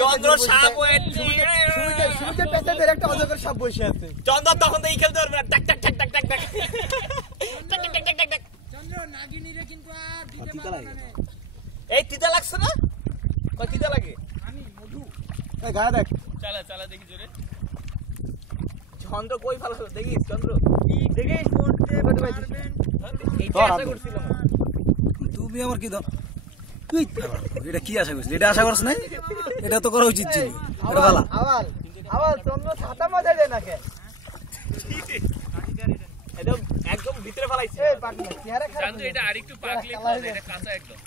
চন্দ্র সাপ সুমিকে পেছনের একটা অজগর সাপ বসে আছে। চন্দ্র তখন তো এই খেলতে পারবে না, টাক টাক টাক টাক টাক টাক চন্দ্র নাগিনীরে কিন্তু আর দিতে পারবে না। এই তিতা লাগছে না? কই তিতা লাগে? আমি মধু এই গায়ে দেখ, চালা দেখি জোরে। চন্দ্র কই ভালো দেখিস? চন্দ্র দেখিস করতে পারবেন। এইটা আশা করছিলাম। তুমি আমার কি দাও? তুই এটা কি আশা করছিস? এটা আশা করছ না? এটা তো করা উচিত ছিল। এটা ভালো। আবার চন্দ্র ছাতা মজা দেয় না কে? একদম একদম ভিতরে ফলাইছে। এই পাটনা চেহারা খারাপ। চন্দ্র এটা আরেকটু পাকলে খাওয়া যায়, এটা কাঁচা একদম।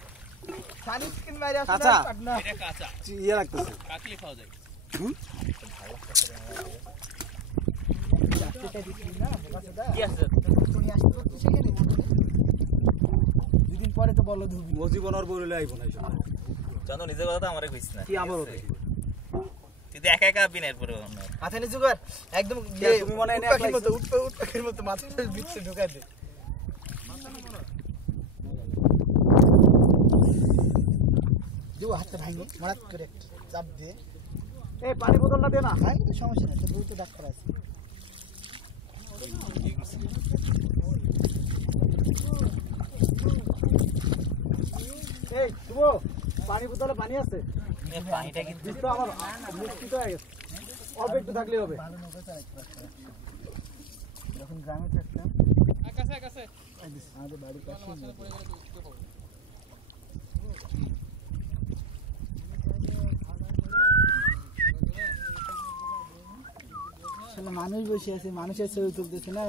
সানি স্কিন মাইরা আছে কাঁচা? পাটনা। এটা কাঁচা, ইয়া লাগতেছে। পাকলে খাওয়া যায়। কি আছে? তুমি আসতে পারছো সেখানে? দুদিন পরে তো বলো ধুবি। মজিবনার বইলে আইবো না এইসব। চন্দ্র নিজের কথা তো আমারে কইছ না। কি আবার ওটা? তুই তো একা একা বিনের পরে মাথা নিচু কর একদম। তুমি মনে হয় না পাখির মতো উঠ পাখির মতো মাথাটা ভিতরে ঢোকা দে। দিও হাতটা ভাঙি মারাত করে একটা চাপ দে। এই পানি বোতলটা দে না। ভাই তো সমস্যা নাই, তো বউ তো ডাক্তার আছে। এই শুভ, পানি বোতলে পানি আছে? পানিটা কিন্তু দিস আমার মুক্তি তো হয়ে গেছে। অল্প একটু থাকলেই হবে। ভালো নৌকা চালাতে পারতাম যখন গ্রামে থাকতাম। কাছে আমাদের বাড়ির পাশে মানুষ বসে আছে, মানুষের ছবি তুলতেছে না,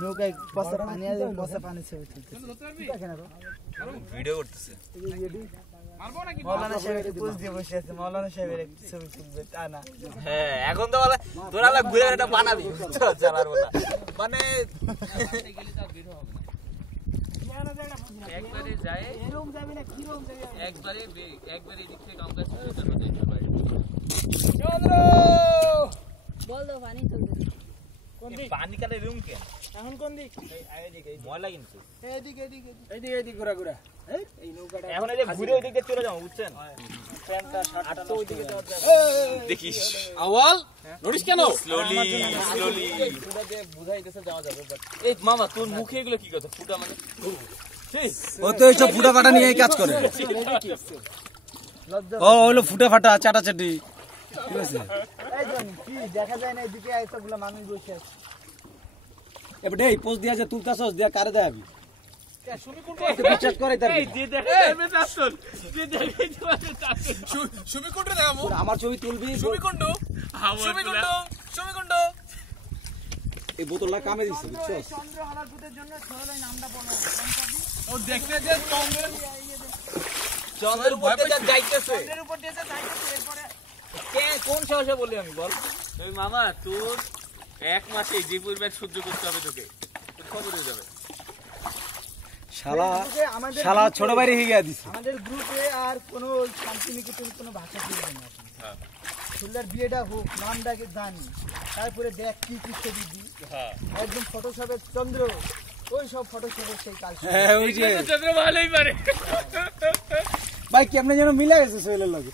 নৌকায় পচা পানি আছে, পচা পানি ছবি তুলতেছে। দেখেন ভিডিও করতেছে। মারবো নাকি? মৌলানা সাহেবের পোজ দিয়ে বসে আছে, মৌলানা সাহেবের একটু ছবি তুলবে তা না। হ্যাঁ এখন তো বলে তোরা আলা ঘুরে এটা বানাবি চালার বলা মানে একবারে যায় এরকম যাবে না কিরকম যাবে? একবারে এদিক থেকে কাম কাজ শুরু করতে যেতে পারে। চন্দ্র বল দাও পানি চলবে। কোন দিক? পানি কাটে রুম কে এখন কোন দিক? ময়লা কিন্তু এদিকে এদিকে এইদিকে ঘোরা এই নৌকাটা এখন এই যে ঘুরে ওই দিক দিয়ে চলে যাও বুঝছেন প্যান্টটা শার্টটা তো ওই দিকে যাওয়া যাবে। দেখিস আওয়াল নোটিস কেন? স্লোলি পুরো যে বুঝাইতেছে যাওয়া যাবে বাট এই মামা তোর মুখে এগুলো কি কথা? ফুটা মানে ও তো এইসব ফুটা ফাটা নিয়ে কাজ করে। ও হলো ফুটা ফাটা চাটাচাটি। ঠিক আছে, এই জন্য কি দেখা যায় না এদিকে এতগুলো মানুষ বসে আছে। এবারে এই পোস্ট দিয়া যে তুলতাছস দিয়া কারে দেবি? শুনি কোন বিশ্বাস করে তার যে দেখে যাবে চাচন যে দেখে যাবে চাচন সুমি কোনটা দেখাবো? আমার ছবি তুলবি। সুমিকুণ্ড এই বোতলটা কামে দিচ্ছে বুঝছস? চন্দ্র হালারপুতের জন্য সরলাই নামটা বলো। ও দেখতে যে চন্দ্রের উপর দিয়ে যাইতেছে এর উপর দিয়ে যাইতেছে, এরপরে কে কোন সাহসে বলি আমি বল ওই মামা তোর এক মাসে যে পরিমাণ সহ্য করতে হবে তোকে তোর খবর হয়ে যাবে। শালা আমাদের শালা ছোট বাইরে হয়ে গিয়া দিছে। আমাদের গ্রুপে আর কোনো শান্তিনিকেতন কোনো ভাষা ছিল না। হ্যাঁ ফুলদার বিয়েটা হোক, নামটাকে জানি, তারপরে দেখ কি কি ছবি দিই। হ্যাঁ একদম ফটোশপের চন্দ্র, ওই সব ফটোশপের সেই কাল। হ্যাঁ ওই যে চন্দ্র ভালোই পারে। ভাই কেমনে যেন মিলে গেছে সোহেলের লগে।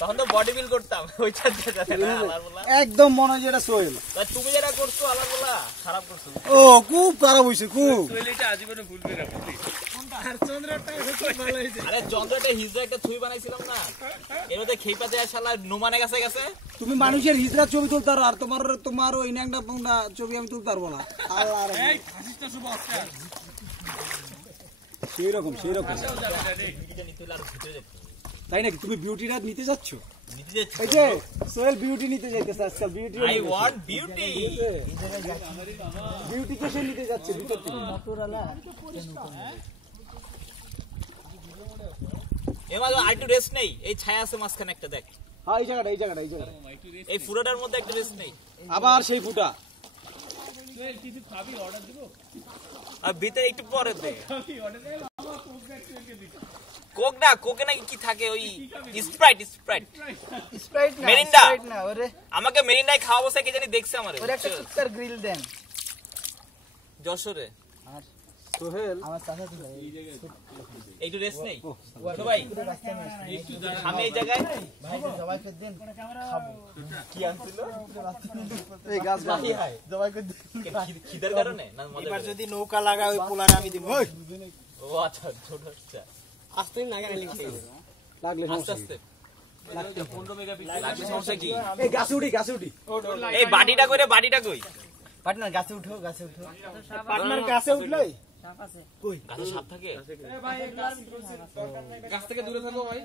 তখন তো বডি বিল করতাম ওইটা আলার বলা একদম মনে হয় যেটা সোহেল। তুমি যেটা করছো আলার বলা খারাপ করছো ও খুব তারা বইছে খুব। তুই এটা আজীবনে ভুলবি না বুঝলি? আর চন্দ্রটা ভালো হয়েছে। আরে চন্দ্রটা হিজড়া একটা ছবি বানাইছিলাম না এবারে খেইপাতে শালা নোমানে গেছে তুমি মানুষের হিজড়া ছবি তুলতে পারো আর তোমার ওই ন্যাংটা পোংটা ছবি আমি তুলতে পারবো না। আল্লাহ এই হাসিসটা শুভ আজকে সেই রকম নিতে হলে আরো ভিতরে যেতে তাই নাকি? তুমি বিউটিটা নিতে যাচ্ছ? নিতে যাচ্ছি এই যে সোহেল বিউটি নিতে যাইতেছে আজকাল। বিউটি আই ওয়ান্ট বিউটি বিউটিকে সে নিতে যাচ্ছে ভিতর থেকে। মোটরওয়ালা এমা আইটু রেস্ট নেই এই ছায়া আছে মাঝখানে একটা দেখ হ্যাঁ এই জায়গাটা এই ফুরাটার মধ্যে একটা রেস্ট নেই আবার সেই ফুটা। কিছু খাবি অর্ডার দিব? আর ভিতরে একটু পরে দে কোক না কোকে নাকি কি থাকে ওই স্প্রাইট স্প্রাইট না, মেরিন্ডা। স্প্রাইট না, ওরে আমাকে মেরিন্ডায় খাওয়াবো সে কে জানি দেখছে আমারে ওরে একটা সুপার গ্রিল দেন। যশোরে আর সোহেল আমার চাচা তো ভাই এইটু রেস্ট নেই সবাই রাস্তায় নিয়ে আসছে। আমি এই জায়গায় ভাই জবাইকে দিন খাবো কি আনছিল এই গাছ ভাই জবাইকে দিন খিদের কারণে না মজা এবার করে? যদি নৌকা লাগায় ওই পোলারে আমি দিব ওই ও আচ্ছা ছোট আচ্ছা আস্তে না গাড়ি লিখে লাগলে আস্তে আস্তে 15 মেগাপিক্সেল লাগবে সমস্যা কি এই গাছে উঠি এই বাটিটা কই পার্টনার গাছে উঠো পার্টনার কাছে উঠলে গাছে সাপ থাকে গাছ থেকে দূরে থাকো ভাই